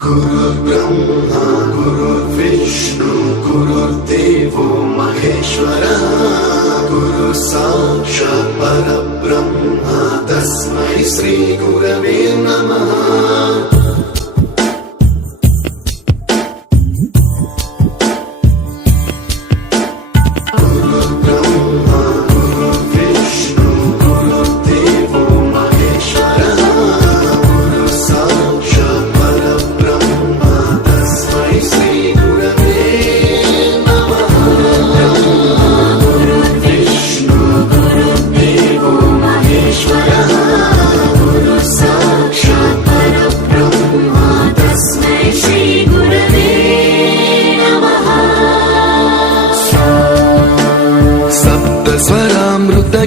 गुरुर्ब्रह्मा गुरुर्विष्णु गुरुर्देवो महेश्वरः गुरु साक्षात् परब्रह्म तस्मै श्री गुरवे नमः।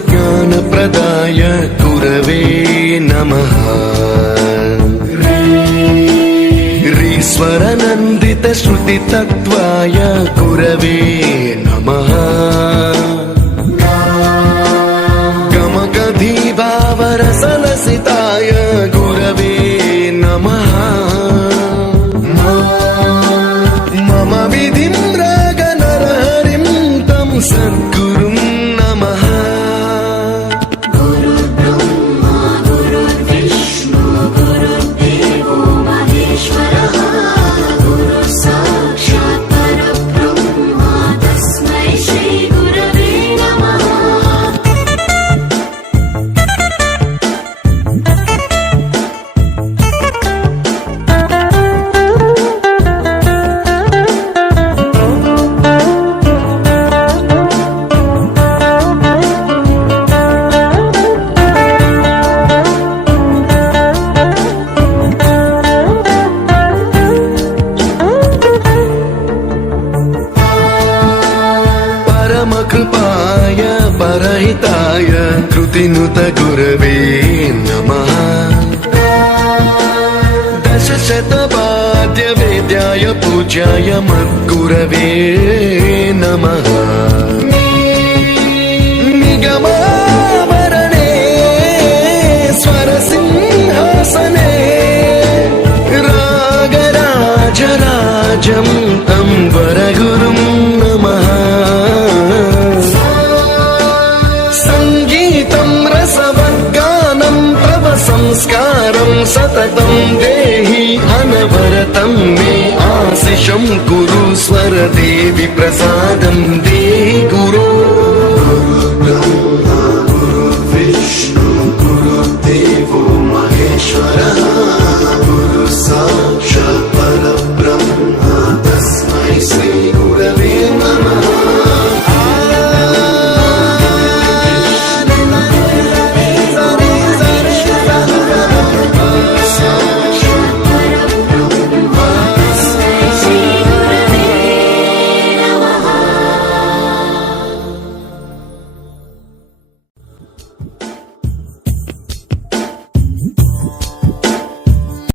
ज्ञान प्रदाय गुरवे नमः। ईश्वर नंदित श्रुति तत्वाय गुरवे नमः। गमगधी भावरसलसिताय गुरवे नमः। मम विधिं रागनरहरिं तं सद्गुरुं नमः। कृपाय परहिताय कृतिनुत गुरवे नमः। दशशतवाद्य वेद्याय पूज्याय मद्गुरवे नमः। निगमावरणे स्वरसिंहासने रागराजराजं तं वरगुरुं नमः। संस्कारं सततं देहि अनवरतं मे आशिषं कुरु स्वर देवी प्रसादं देहि गुरु।